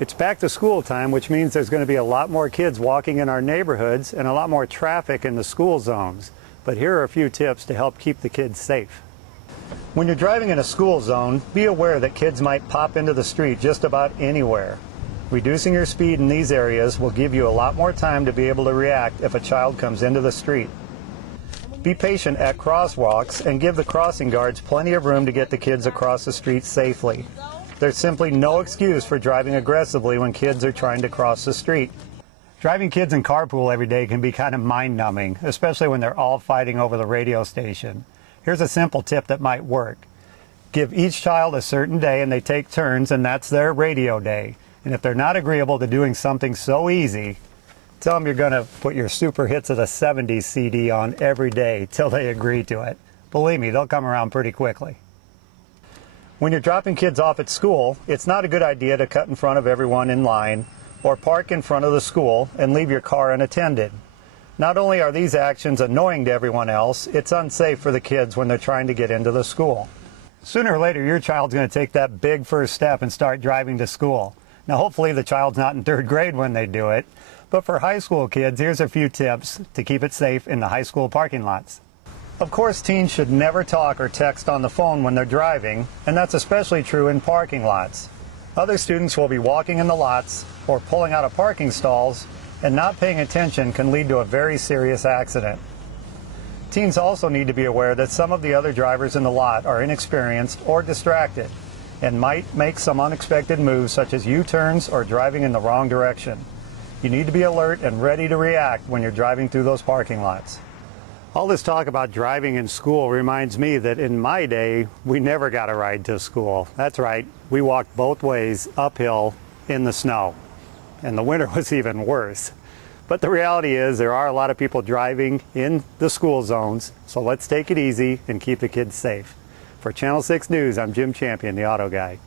It's back to school time, which means there's going to be a lot more kids walking in our neighborhoods and a lot more traffic in the school zones. But here are a few tips to help keep the kids safe. When you're driving in a school zone, be aware that kids might pop into the street just about anywhere. Reducing your speed in these areas will give you a lot more time to be able to react if a child comes into the street. Be patient at crosswalks and give the crossing guards plenty of room to get the kids across the street safely. There's simply no excuse for driving aggressively when kids are trying to cross the street. Driving kids in carpool every day can be kind of mind-numbing, especially when they're all fighting over the radio station. Here's a simple tip that might work. Give each child a certain day and they take turns, and that's their radio day. And if they're not agreeable to doing something so easy, tell them you're going to put your super hits of the 70s CD on every day till they agree to it. Believe me, they'll come around pretty quickly. When you're dropping kids off at school, it's not a good idea to cut in front of everyone in line or park in front of the school and leave your car unattended. Not only are these actions annoying to everyone else, it's unsafe for the kids when they're trying to get into the school. Sooner or later, your child's going to take that big first step and start driving to school. Now, hopefully the child's not in third grade when they do it, but for high school kids, here's a few tips to keep it safe in the high school parking lots. Of course, teens should never talk or text on the phone when they're driving, and that's especially true in parking lots. Other students will be walking in the lots or pulling out of parking stalls, and not paying attention can lead to a very serious accident. Teens also need to be aware that some of the other drivers in the lot are inexperienced or distracted and might make some unexpected moves such as U-turns or driving in the wrong direction. You need to be alert and ready to react when you're driving through those parking lots. All this talk about driving in school reminds me that in my day, we never got a ride to school. That's right, we walked both ways uphill in the snow. And the winter was even worse. But the reality is there are a lot of people driving in the school zones, so let's take it easy and keep the kids safe. For Channel 6 News, I'm Jim Champion, the Auto Guy.